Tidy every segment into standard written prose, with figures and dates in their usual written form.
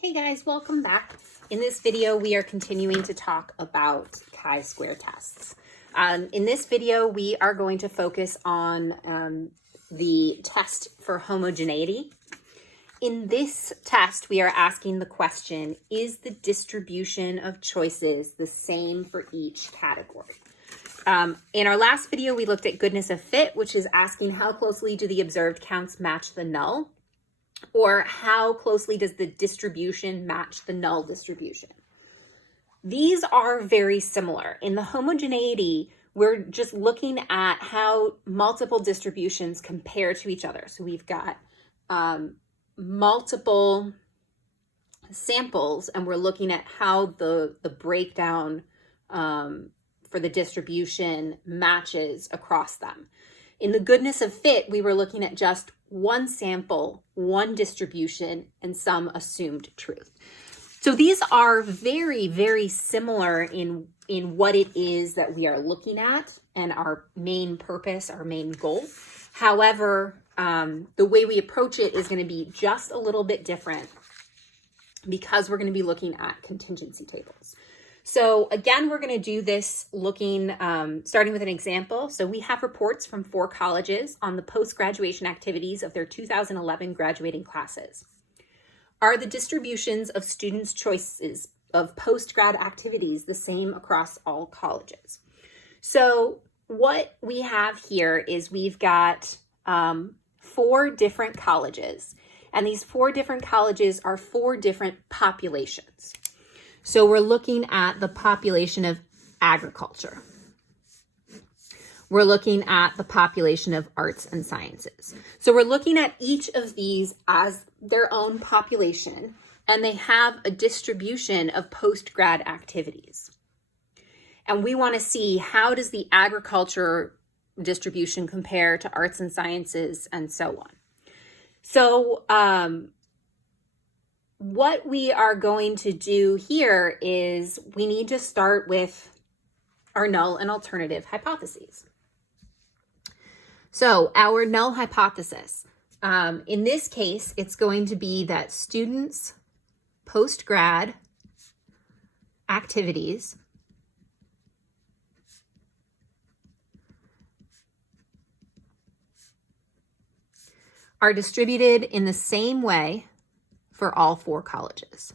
Hey guys, welcome back. In this video, we are continuing to talk about chi-square tests. In this video, we are going to focus on the test for homogeneity. In this test, we are asking the question, is the distribution of choices the same for each category? In our last video, we looked at goodness of fit, which is asking how closely do the observed counts match the null? Or how closely does the distribution match the null distribution? These are very similar. In the homogeneity, we're just looking at how multiple distributions compare to each other. So we've got multiple samples, and we're looking at how the breakdown for the distribution matches across them. In the goodness of fit, we were looking at just one sample, one distribution, and some assumed truth. So these are very, very similar in what it is that we are looking at and our main purpose, our main goal. However, the way we approach it is going to be just a little bit different because we're going to be looking at contingency tables. So again, we're going to do this looking, starting with an example. So we have reports from 4 colleges on the post-graduation activities of their 2011 graduating classes. Are the distributions of students' choices of post-grad activities the same across all colleges? So what we have here is we've got 4 different colleges, and these 4 different colleges are 4 different populations. So we're looking at the population of agriculture. We're looking at the population of arts and sciences. So we're looking at each of these as their own population, and they have a distribution of post-grad activities. And we want to see how does the agriculture distribution compare to arts and sciences and so on. So, what we are going to do here is we need to start with our null and alternative hypotheses. So our null hypothesis, in this case, it's going to be that students' post-grad activities are distributed in the same way for all 4 colleges.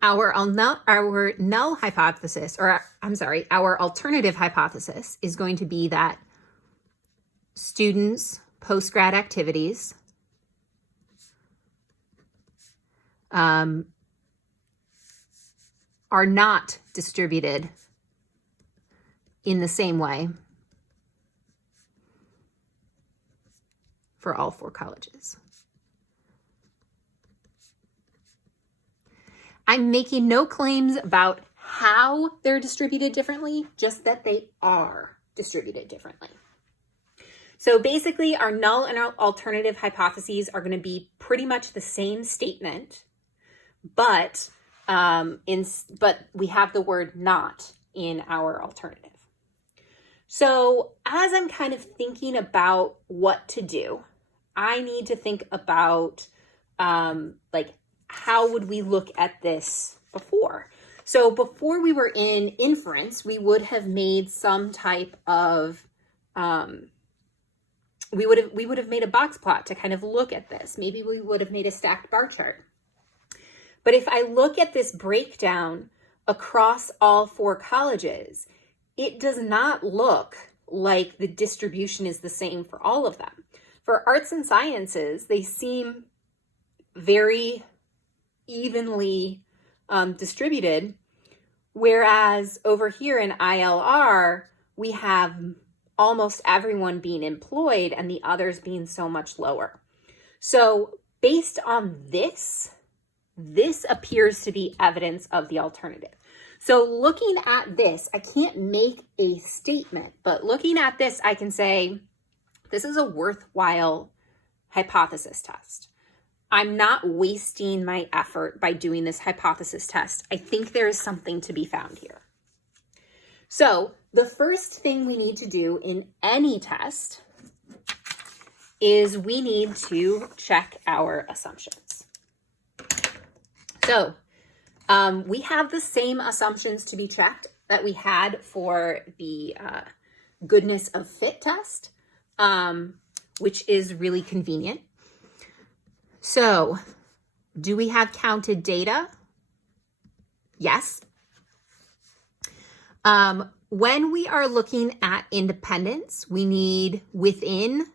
Our null hypothesis, or I'm sorry, our alternative hypothesis is going to be that students' post-grad activities are not distributed in the same way for all 4 colleges. I'm making no claims about how they're distributed differently, just that they are distributed differently. So basically, our null and our alternative hypotheses are going to be pretty much the same statement, but we have the word not in our alternative. So as I'm kind of thinking about what to do, I need to think about how would we look at this before? So before we were in inference, we would have made some type of we would have made a box plot to kind of look at this. Maybe we would have made a stacked bar chart. But if I look at this breakdown across all 4 colleges, it does not look like the distribution is the same for all of them. For arts and sciences, they seem very evenly distributed, whereas over here in ILR, we have almost everyone being employed and the others being so much lower. So based on this appears to be evidence of the alternative. So looking at this, I can't make a statement, but looking at this, I can say, this is a worthwhile hypothesis test. I'm not wasting my effort by doing this hypothesis test. I think there is something to be found here. So the first thing we need to do in any test is we need to check our assumptions. So we have the same assumptions to be checked that we had for the goodness of fit test, which is really convenient. So do we have counted data? Yes. When we are looking at independence, we need within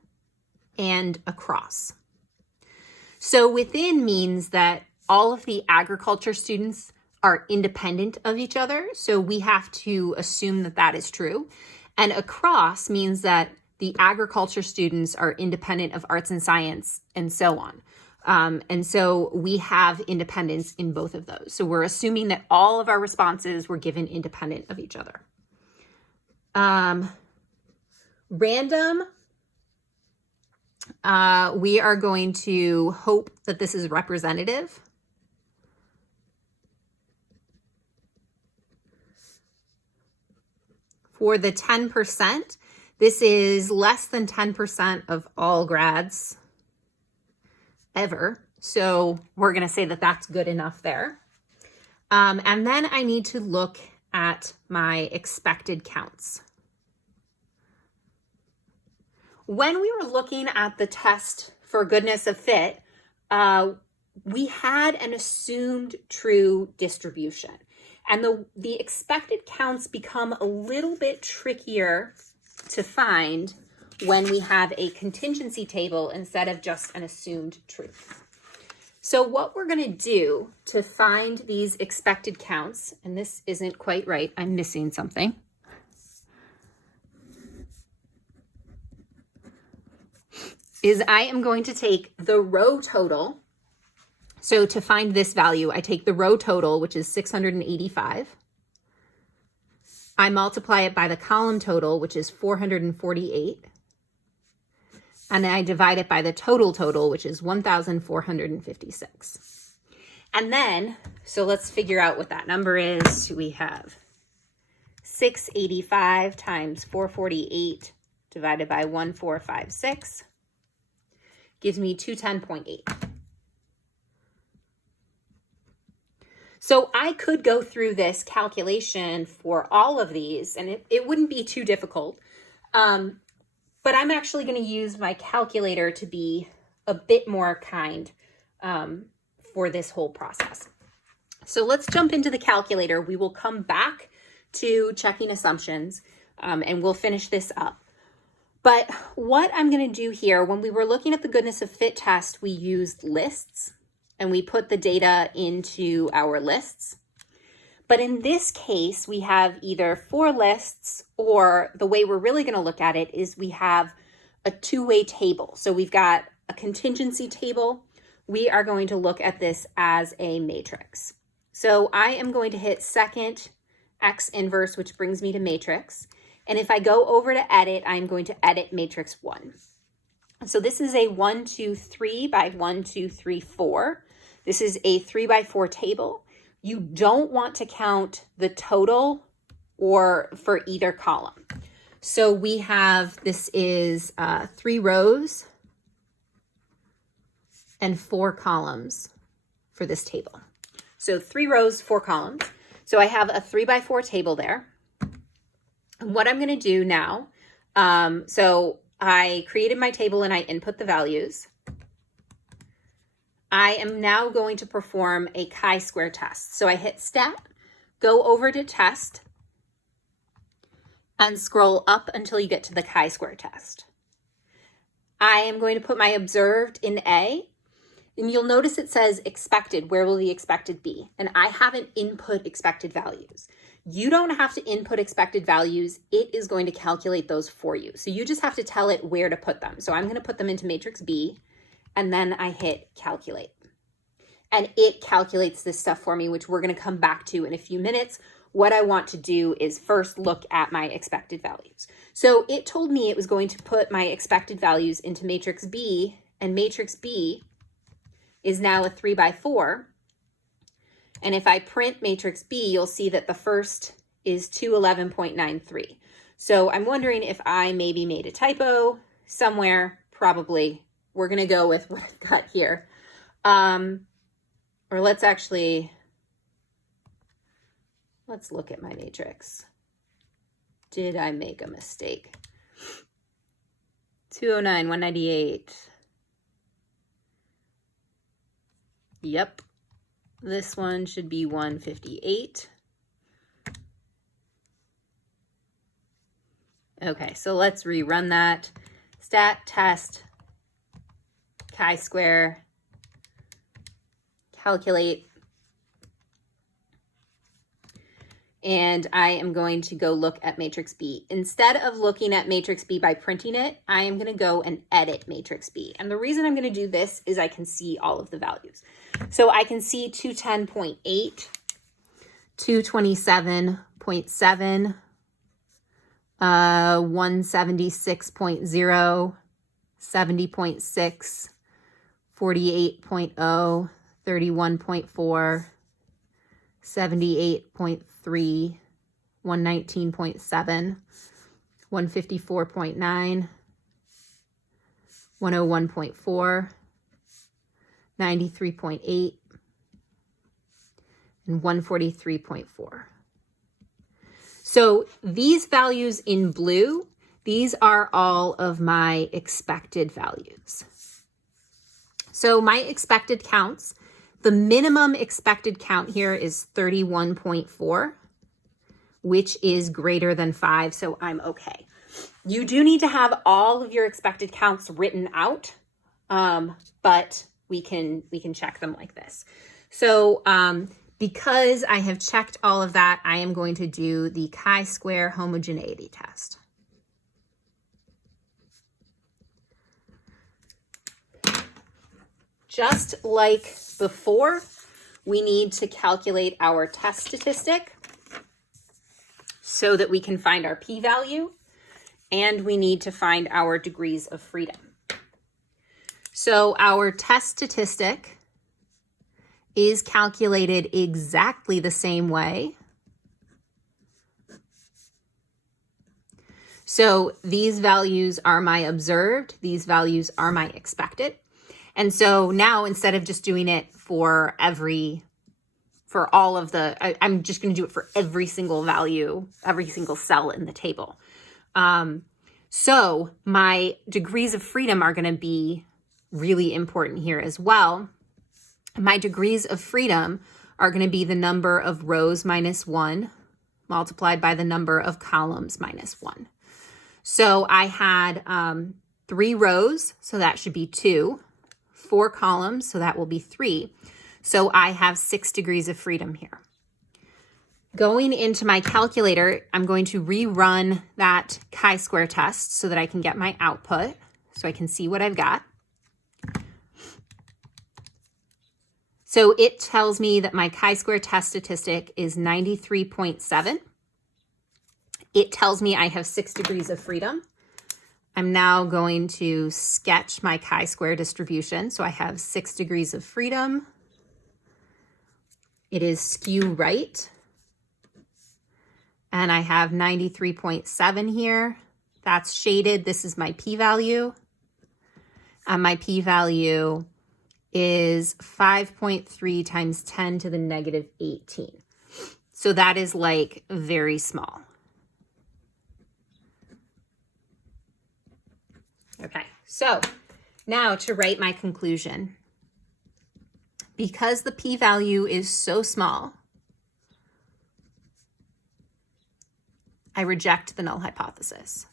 and across. So within means that all of the agriculture students are independent of each other. So we have to assume that that is true. And across means that the agriculture students are independent of arts and science and so on. And so we have independence in both of those. So we're assuming that all of our responses were given independent of each other. Random, we are going to hope that this is representative. For the 10%, this is less than 10% of all grads ever. So we're going to say that that's good enough there. And then I need to look at my expected counts. When we were looking at the test for goodness of fit, we had an assumed true distribution. And the expected counts become a little bit trickier to find when we have a contingency table instead of just an assumed truth. So what we're going to do to find these expected counts, and this isn't quite right, I'm missing something. Is I am going to take the row total. So to find this value, I take the row total, which is 685. I multiply it by the column total, which is 448. And then I divide it by the total, which is 1,456. And then, so let's figure out what that number is. We have 685 times 448 divided by 1456 gives me 210.8. So I could go through this calculation for all of these, and it wouldn't be too difficult. But I'm actually going to use my calculator to be a bit more kind for this whole process. So let's jump into the calculator. We will come back to checking assumptions, and we'll finish this up. But what I'm going to do here, when we were looking at the goodness of fit test, we used lists. And we put the data into our lists. But in this case, we have either 4 lists, or the way we're really going to look at it is we have a two-way table. So we've got a contingency table. We are going to look at this as a matrix. So I am going to hit second X inverse, which brings me to matrix. And if I go over to edit, I'm going to edit matrix 1. So this is a 1, 2, 3 by 1, 2, 3, 4. This is a 3 by 4 table. You don't want to count the total or for either column. So we have, this is 3 rows and 4 columns for this table. So 3 rows, 4 columns. So I have a 3 by 4 table there. And what I'm going to do now, so I created my table and I input the values. I am now going to perform a chi-square test. So I hit stat, go over to test, and scroll up until you get to the chi-square test. I am going to put my observed in A, and you'll notice it says expected. Where will the expected be? And I haven't input expected values. You don't have to input expected values. It is going to calculate those for you. So you just have to tell it where to put them. So I'm going to put them into matrix B, and then I hit calculate. And it calculates this stuff for me, which we're going to come back to in a few minutes. What I want to do is first look at my expected values. So it told me it was going to put my expected values into matrix B, and matrix B is now a 3 by 4. And if I print matrix B, you'll see that the first is 211.93. So I'm wondering if I maybe made a typo somewhere. Probably. We're going to go with what I've got here. Or let's look at my matrix. Did I make a mistake? 209, 198. Yep. This one should be 158. Okay, so let's rerun that. Stat test chi-square, calculate, and I am going to go look at matrix B. Instead of looking at matrix B by printing it, I am going to go and edit matrix B. And the reason I'm going to do this is I can see all of the values. So I can see 210.8, 227.7, 176.0, 70.6, 48.0, 31.4, 78.3, 119.7, 154.9, 101.4, 93.8, and 143.4. So these values in blue, these are all of my expected values. So my expected counts, the minimum expected count here is 31.4, which is greater than 5, so I'm okay. You do need to have all of your expected counts written out, but we can check them like this. So because I have checked all of that, I am going to do the chi-square homogeneity test. Just like before, we need to calculate our test statistic so that we can find our p-value, and we need to find our degrees of freedom. So our test statistic is calculated exactly the same way. So these values are my observed, these values are my expected. And so now instead of just doing it for all of the, I'm just going to do it for every single value, every single cell in the table. So my degrees of freedom are going to be really important here as well. My degrees of freedom are going to be the number of rows minus 1 multiplied by the number of columns minus 1. So I had 3 rows, so that should be 2. 4 columns, so that will be 3. So I have 6 degrees of freedom here. Going into my calculator, I'm going to rerun that chi-square test so that I can get my output, so I can see what I've got. So it tells me that my chi-square test statistic is 93.7. It tells me I have 6 degrees of freedom. I'm now going to sketch my chi-square distribution. So I have 6 degrees of freedom. It is skew right. And I have 93.7 here. That's shaded. This is my p-value. And my p-value is 5.3 times 10 to the negative 18. So that is like very small. Okay, so now to write my conclusion. Because the p-value is so small, I reject the null hypothesis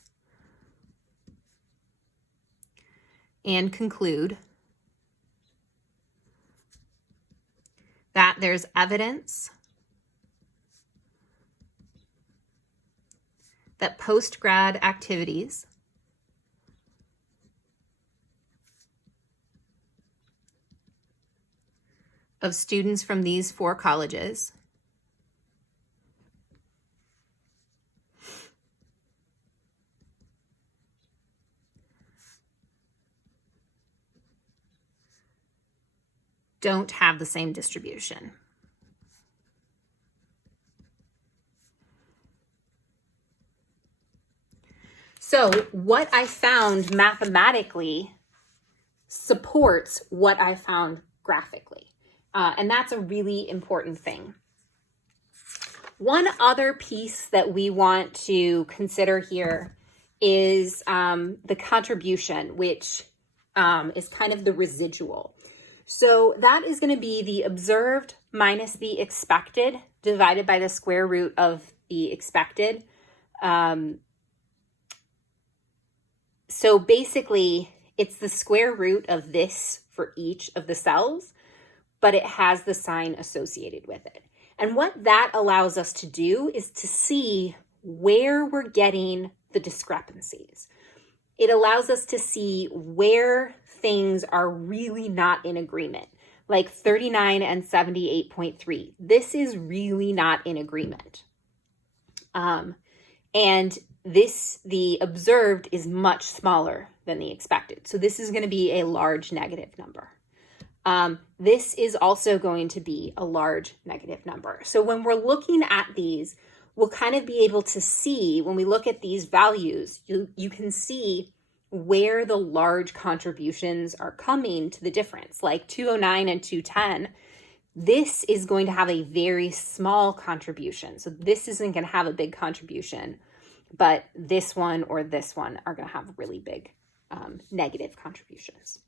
and conclude that there's evidence that post-grad activities of students from these 4 colleges don't have the same distribution. So what I found mathematically supports what I found graphically. And that's a really important thing. One other piece that we want to consider here is the contribution, which is kind of the residual. So that is going to be the observed minus the expected divided by the square root of the expected. So basically, it's the square root of this for each of the cells, but it has the sign associated with it. And what that allows us to do is to see where we're getting the discrepancies. It allows us to see where things are really not in agreement, like 39 and 78.3. This is really not in agreement. And the observed is much smaller than the expected. So this is going to be a large negative number. This is also going to be a large negative number. So when we're looking at these, we'll kind of be able to see, when we look at these values, you can see where the large contributions are coming to the difference, like 209 and 210. This is going to have a very small contribution. So this isn't going to have a big contribution, but this one or this one are going to have really big negative contributions.